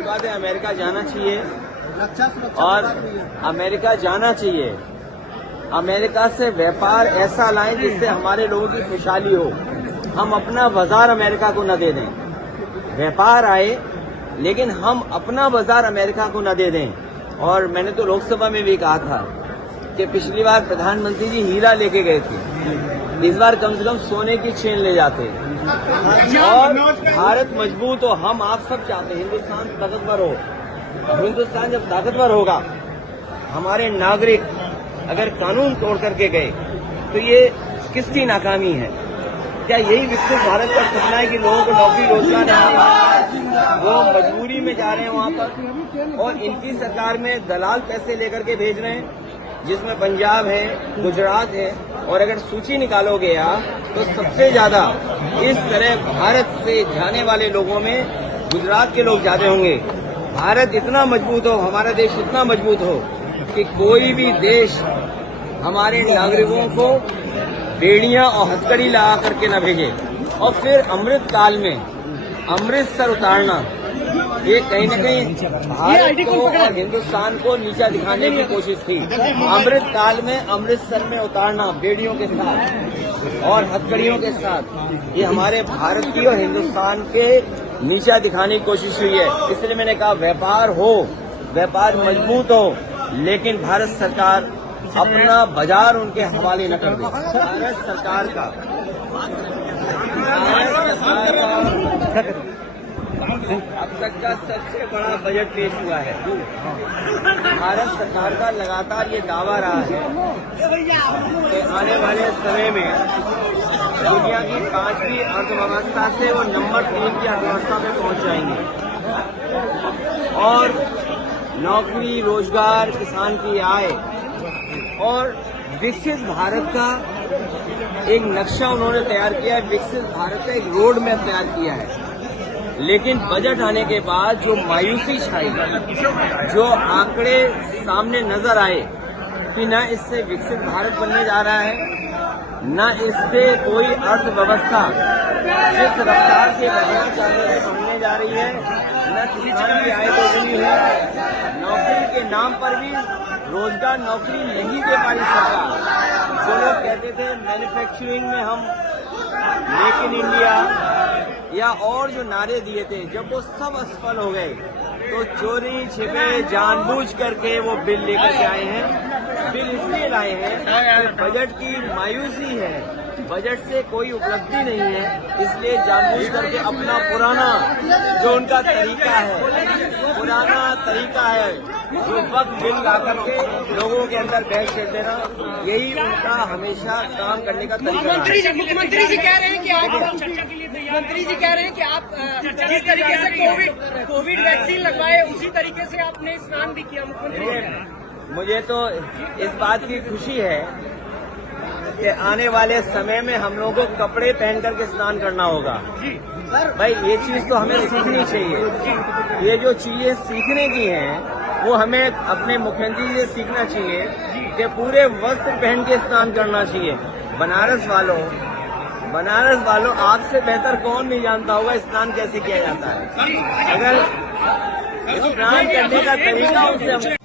बात है, अमेरिका जाना चाहिए और अमेरिका जाना चाहिए। अमेरिका से व्यापार ऐसा लाएं जिससे हमारे लोगों की खुशहाली हो। हम अपना बाजार अमेरिका को न दे दें। व्यापार आए लेकिन हम अपना बाजार अमेरिका को न दे दें। और मैंने तो लोकसभा में भी कहा था कि पिछली बार प्रधानमंत्री जी हीरा लेके गए थे, इस बार कम से कम सोने की चेन ले जाते और भारत मजबूत हो। हम आप सब चाहते हैं हिंदुस्तान ताकतवर हो। हिंदुस्तान जब ताकतवर होगा, हमारे नागरिक अगर कानून तोड़ करके गए तो ये किसकी नाकामी है? क्या यही विकसित भारत का सपना है कि लोगों को नौकरी रोजगार नहीं मिल रहा, वो मजबूरी में जा रहे हैं वहां पर और इनकी सरकार में दलाल पैसे लेकर के भेज रहे हैं, जिसमें पंजाब है, गुजरात है। और अगर सूची निकालोगे आप तो सबसे ज्यादा इस तरह भारत से जाने वाले लोगों में गुजरात के लोग ज्यादा होंगे। भारत इतना मजबूत हो, हमारा देश इतना मजबूत हो कि कोई भी देश हमारे नागरिकों को बेड़ियां और हथकड़ी लगा करके न भेजे। और फिर अमृत काल में अमृतसर उतारना, ये कहीं न कहीं भारत को और हिंदुस्तान को नीचा दिखाने की कोशिश थी। अमृत काल में अमृतसर में उतारना बेड़ियों के साथ और हथकड़ियों के साथ, ये हमारे भारत की और हिंदुस्तान के नीचा दिखाने की कोशिश हुई है। इसलिए मैंने कहा व्यापार हो, व्यापार मजबूत हो, लेकिन भारत सरकार अपना बाजार उनके हवाले न कर दे। भारत सरकार का अब तक का सबसे बड़ा बजट पेश हुआ है। भारत सरकार का लगातार ये दावा रहा है कि आने वाले समय में दुनिया की 5वीं अर्थव्यवस्था से वो नंबर 3 की अर्थव्यवस्था में पहुंच जाएंगे और नौकरी, रोजगार, किसान की आय और विकसित भारत का एक नक्शा उन्होंने तैयार किया है। विकसित भारत का एक रोड मैप तैयार किया है। लेकिन बजट आने के बाद जो मायूसी छाई, जो आंकड़े सामने नजर आए कि न इससे विकसित भारत बनने जा रहा है, न इससे कोई अर्थव्यवस्था जिस रफ्तार से बढ़ना चाहते थे बढ़ने जा रही है, न किसान की आय दोगुनी है, नौकरी के नाम पर भी रोजगार नौकरी नहीं दे पाई सरकार। जो लोग कहते थे मैन्युफैक्चरिंग में हम मेक इन इंडिया या और जो नारे दिए थे, जब वो सब असफल हो गए तो चोरी छिपे जानबूझ करके वो बिल लेकर के आए हैं। बिल इसलिए लाए हैं कि बजट की मायूसी है, बजट से कोई उपलब्धि नहीं है, इसलिए जानबूझ करके अपना पुराना जो उनका तरीका है जो वक्त बिल ला करके लोगों के अंदर बहस कर देना, यही उनका हमेशा काम करने का तरीका है। मुख्यमंत्री जी कह रहे हैं कि आप जिस तरीके से कोविड वैक्सीन लगवाए उसी तरीके से आपने स्नान भी किया। मुख्यमंत्री, मुझे तो इस बात की खुशी है कि आने वाले समय में हम लोगों को कपड़े पहन करके स्नान करना होगा। भाई ये चीज तो हमें सीखनी चाहिए। ये जो चीजें सीखने की हैं वो हमें अपने मुख्यमंत्री से सीखना चाहिए कि पूरे वस्त्र पहन के स्नान करना चाहिए। बनारस वालों आपसे बेहतर कौन नहीं जानता होगा स्नान कैसे किया जाता है। अगर स्नान करने का तरीका उनसे